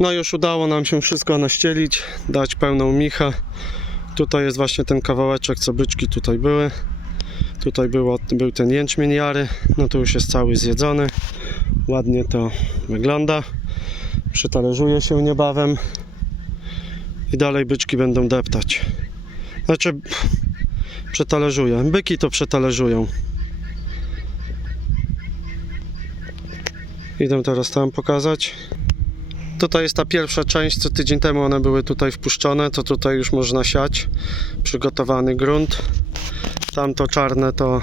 No już udało nam się wszystko naścielić, dać pełną michę. Tutaj jest właśnie ten kawałeczek, co byczki tutaj były. Tutaj było, był ten jęczmień jary, no to już jest cały zjedzony. Ładnie to wygląda. Przetalerzuje się niebawem. I dalej byczki będą deptać. Znaczy, pff, przetalerzuje. Byki to przetalerzują. Idę teraz tam pokazać. Tutaj jest ta pierwsza część, co tydzień temu one były tutaj wpuszczone, to tutaj już można siać. Przygotowany grunt. Tamto czarne to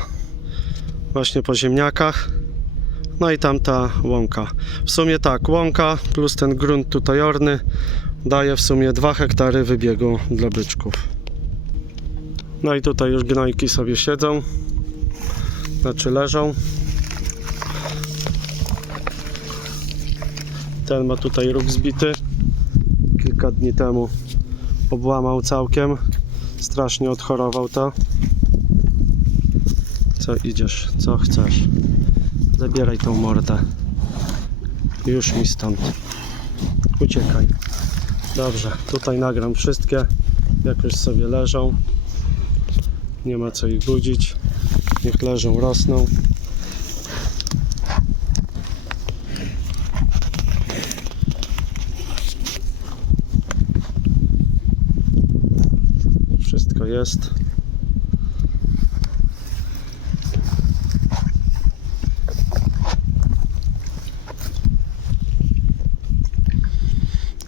właśnie po ziemniakach. No i tamta łąka. W sumie tak, łąka plus ten grunt tutaj orny daje w sumie 2 hektary wybiegu dla byczków. No i tutaj już gnojki sobie siedzą, znaczy leżą. Ten ma tutaj róg zbity. Kilka dni temu obłamał całkiem. Strasznie odchorował to. Co idziesz? Co chcesz? Zabieraj tą mordę. Już mi stąd. Uciekaj. Dobrze, tutaj nagram wszystkie. Jak już sobie leżą. Nie ma co ich budzić. Niech leżą, rosną. Jest.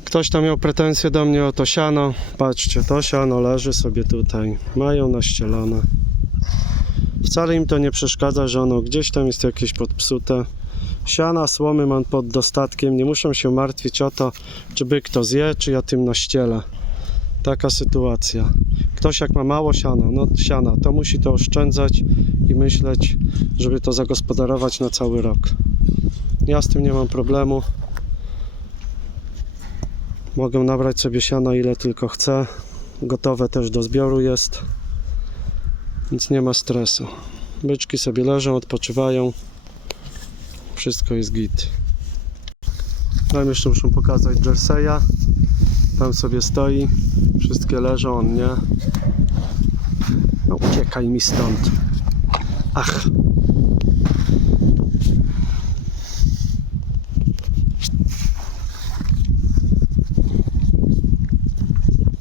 Ktoś tam miał pretensje do mnie o to siano. Patrzcie, to siano leży sobie tutaj. Mają naścielone. Wcale im to nie przeszkadza, że ono gdzieś tam jest jakieś podpsute. Siana, słomy mam pod dostatkiem. Nie muszę się martwić o to, czy by kto zje, czy ja tym naścielę. Taka sytuacja. Ktoś jak ma mało siana, no siana, to musi to oszczędzać i myśleć, żeby to zagospodarować na cały rok. Ja z tym nie mam problemu. Mogę nabrać sobie siana ile tylko chcę. Gotowe też do zbioru jest. Więc nie ma stresu. Byczki sobie leżą, odpoczywają. Wszystko jest git. Tam jeszcze muszę pokazać Jerseya. Tam sobie stoi. Wszystkie leżą, on nie. No uciekaj mi stąd. Ach.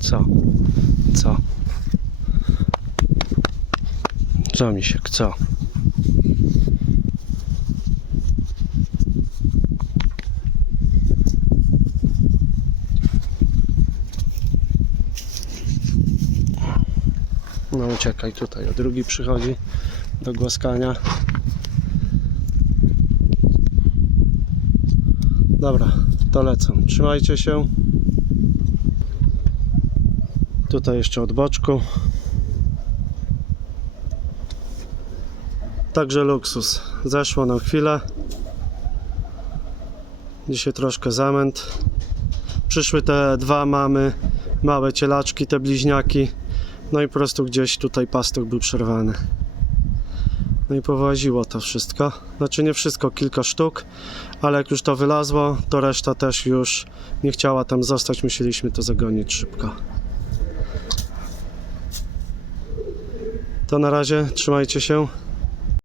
Co? Co? Co mi się, co? No uciekaj tutaj, o drugi przychodzi do głaskania. Dobra, to lecą. Trzymajcie się. Tutaj jeszcze od boczku. Także luksus. Zeszło nam chwilę. Dzisiaj troszkę zamęt. Przyszły te dwa mamy, małe cielaczki, te bliźniaki. No i po prostu gdzieś tutaj pastuch był przerwany. No i powoziło to wszystko. Znaczy nie wszystko, kilka sztuk, ale jak już to wylazło, to reszta też już nie chciała tam zostać. Musieliśmy to zagonić szybko. To na razie, trzymajcie się.